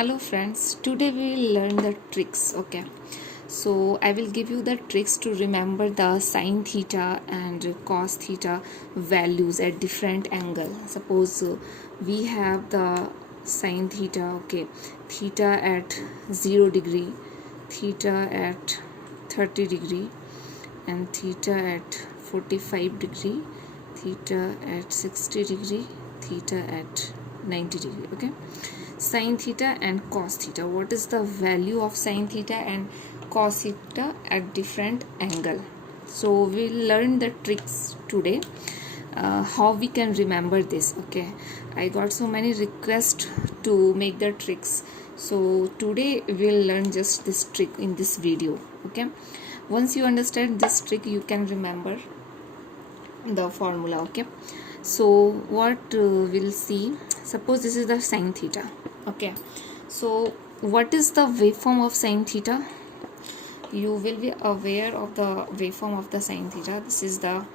Hello friends, today we will learn the tricks. Okay, so I will give you the tricks to remember the sine theta and cos theta values at different angle. Suppose we have the sine theta, okay, theta at 0 degree, theta at 30 degree, and theta at 45 degree, theta at 60 degree, theta at 90 degree. Okay, sine theta and cos theta. What is the value of sine theta and cos theta at different angle? So we'll learn the tricks today, how we can remember this. Okay, I got so many requests to make the tricks, so today we'll learn just this trick in this video. Okay, once you understand this trick, you can remember the formula. Okay, so what we'll see, suppose this is the sine theta. Okay, so what is the waveform of sine theta? You will be aware of the waveform of the sine theta. This is the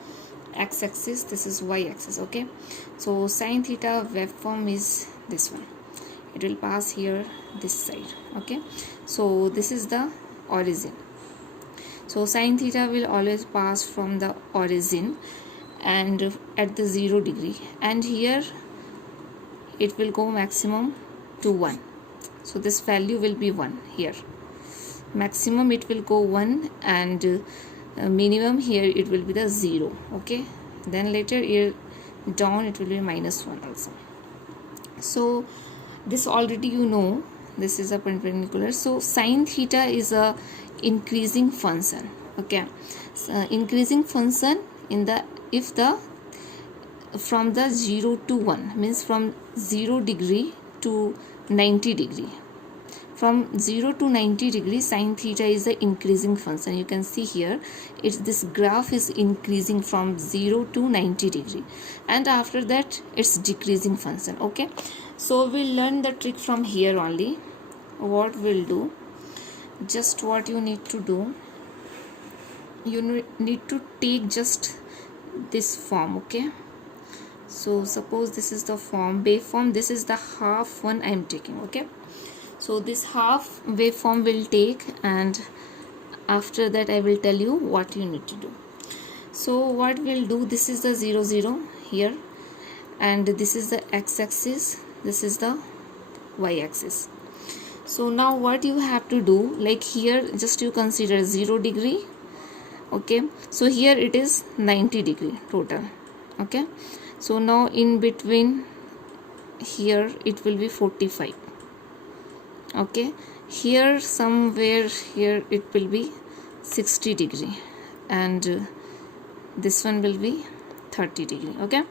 x-axis, this is y-axis. Okay, so sine theta waveform is this one. It will pass here this side. Okay, so this is the origin. So sine theta will always pass from the origin and at the 0 degree, and here it will go maximum to 1. So this value will be 1 here. Maximum it will go 1, and minimum here it will be the 0. Okay, then later here down it will be -1 also. So this already you know, this is a perpendicular. So sine theta is a increasing function. Okay, so increasing function in the, if the from the 0 to 1 means from 0 degree to 90 degree. From 0 to 90 degree, sine theta is the increasing function. You can see here, it's this graph is increasing from 0 to 90 degree, and after that it's decreasing function. Okay, so we'll learn the trick from here only. What we'll do, just what you need to do, you need to take just this form. Okay, so suppose this is the form, waveform, this is the half one I am taking. Okay, so this half waveform will take, and after that I will tell you what you need to do. So what we'll do, this is the 0 0 here, and this is the x-axis, this is the y-axis. So now what you have to do, like here just you consider 0 degree. Okay, so here it is 90 degree total. Okay, so now in between here it will be 45. Okay, here somewhere here it will be 60 degree, and this one will be 30 degree. Okay,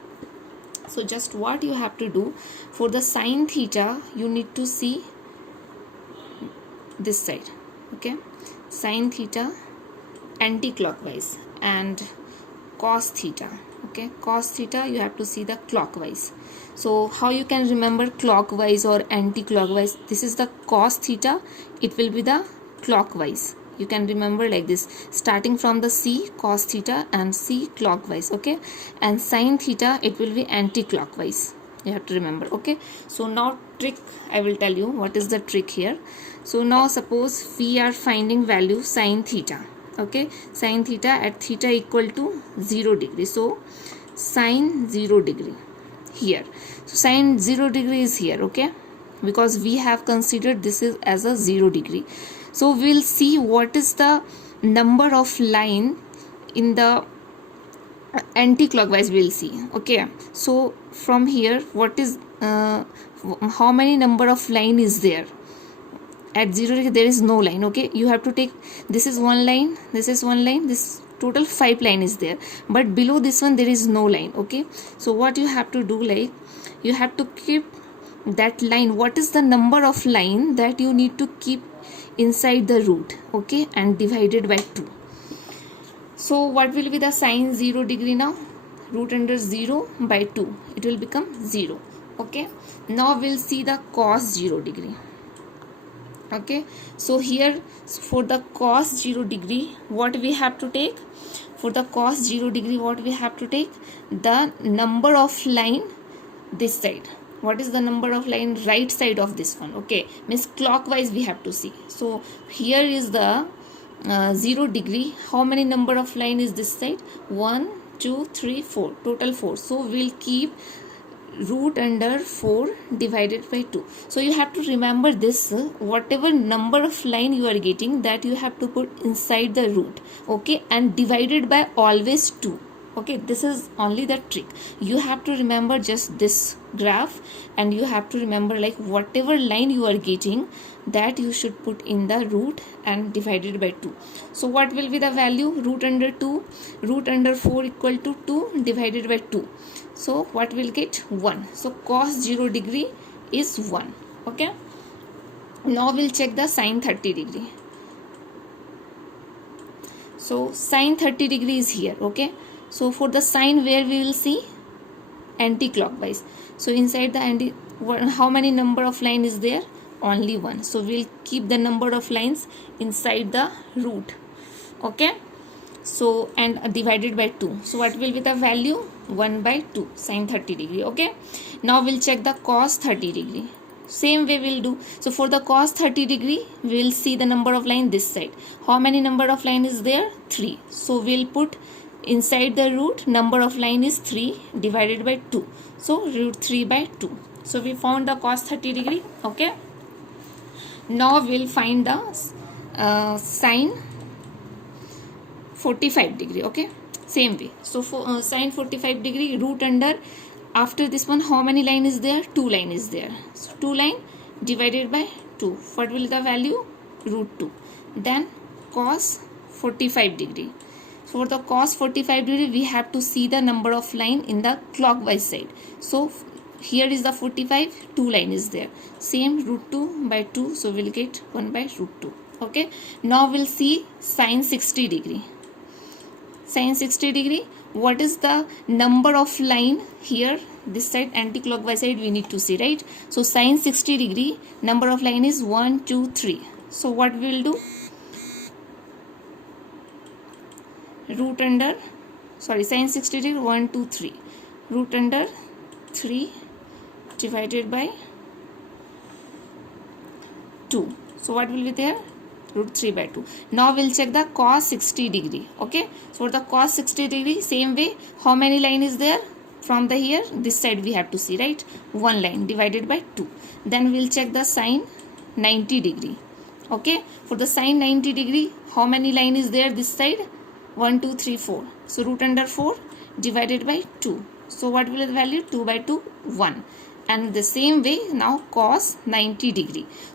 so just what you have to do, for the sine theta you need to see this side. Okay, sine theta anti-clockwise, and cos theta, okay, cos theta you have to see the clockwise. So how you can remember clockwise or anti-clockwise? This is the cos theta, it will be the clockwise. You can remember like this, starting from the C, cos theta, and C clockwise. Okay, and sine theta it will be anti-clockwise. You have to remember. Okay, so now trick I will tell you what is the trick here. So now suppose we are finding value sine theta. Okay, sine theta at theta equal to 0 degree. So sine 0 degree here. So sine 0 degree is here. Okay, because we have considered this is as a 0 degree. So we'll see what is the number of line in the anti-clockwise, we'll see. Okay, so from here what is how many number of line is there? At 0 degree there is no line. Okay, you have to take, this is one line, this is one line, this total 5 line is there, but below this one there is no line. Okay, so what you have to do, like you have to keep that line, what is the number of line that you need to keep inside the root. Okay, and divided by 2. So what will be the sine 0 degree now? Root under 0 by 2, it will become 0. Okay, now we'll see the cos 0 degree. Okay, so here for the cos 0 degree what we have to take, for the cos 0 degree what we have to take, the number of line this side. what is the number of line right side of this one? Okay, means clockwise we have to see. So here is the 0 degree. How many number of line is this side? 1 2 3 4, total 4. So we'll keep root under 4 divided by 2. So you have to remember this, whatever number of line you are getting, that you have to put inside the root, okay, and divided by always 2. Okay, this is only the trick. You have to remember just this graph, and you have to remember like whatever line you are getting, that you should put in the root and divided by 2. So what will be the value? Root under 2, root under 4 equal to 2 divided by 2. So what will get? 1. So cos 0 degree is 1. Okay, now we'll check the sine 30 degree. So sine 30 degree is here. Okay, so for the sine, where we will see? Anti-clockwise. So inside the how many number of line is there? Only 1. So we'll keep the number of lines inside the root. Okay, so and divided by 2. So what will be the value? 1 by 2 sine 30 degree. Okay, now we'll check the cos 30 degree. Same way we'll do. So for the cos 30 degree, we'll see the number of line this side. How many number of line is there? 3. So we'll put inside the root, number of line is 3 divided by 2. So root 3 by 2. So we found the cos 30 degree. Okay, now we'll find the sine 45 degree. Okay, same way. So for sine 45 degree, root under, after this one, how many line is there? 2 line is there. So 2 line divided by 2. What will the value? Root 2. Then cos 45 degree. So for the cos 45 degree, we have to see the number of line in the clockwise side. So here is the 45, 2 line is there. Same, root 2 by 2. So we'll get 1 by root 2. Okay, now we'll see sine 60 degree. Sine 60 degree, what is the number of line here? This side, anti-clockwise side, we need to see, right? So sine 60 degree, number of line is 1 2 3. So what we will do? Root under, sorry, sine 60 degree, 1 2 3, root under 3 divided by 2. So what will be there? Root 3 by 2. Now we'll check the cos 60 degree. Okay, so for the cos 60 degree, same way, how many line is there? From the here, this side we have to see, right? 1 line divided by 2. Then we'll check the sine 90 degree. Okay, for the sine 90 degree, how many line is there this side? 1 2 3 4. So root under 4 divided by 2. So what will be the value? 2 by 2, 1. And the same way, now cos 90 degree.